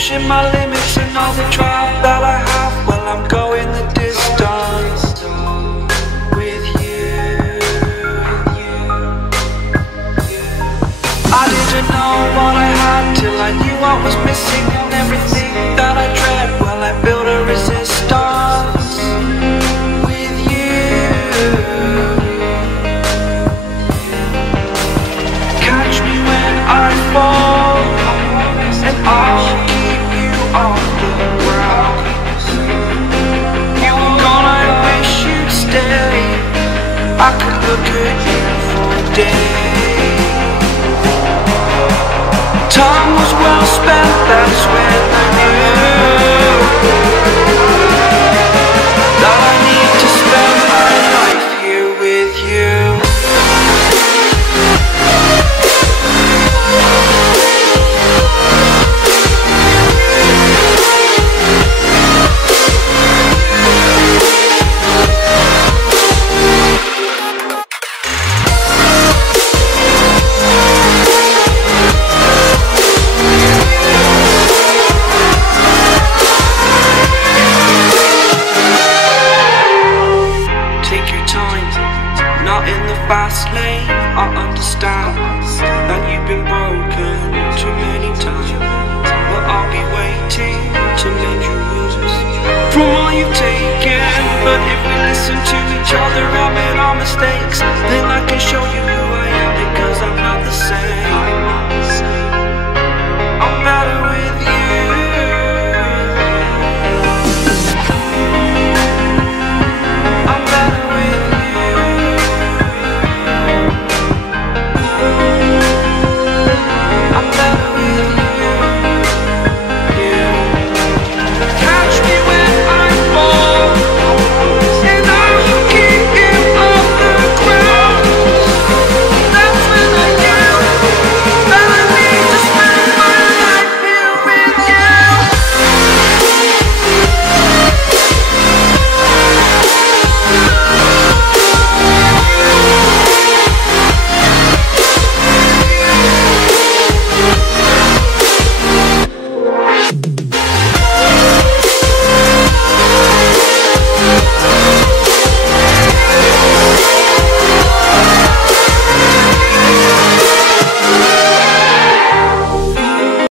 pushing my limits and all the drive that I have. Well, I'm going the distance with you. I didn't know what I had till I knew what was missing, and everything that I dread, well, I built a resistance with you. Catch me when I fall, and I'll keep you on the ground. You were gone, I wish you'd stay. I could look at you for days. Time was well spent, that's when I knew that I need to spend my life here with you. Fast lane, I understand that you've been broken too many times, but I'll be waiting to make you lose from all you've taken. But if we listen to each other, admit our mistakes, then I can show you who I am, because I'm not the same.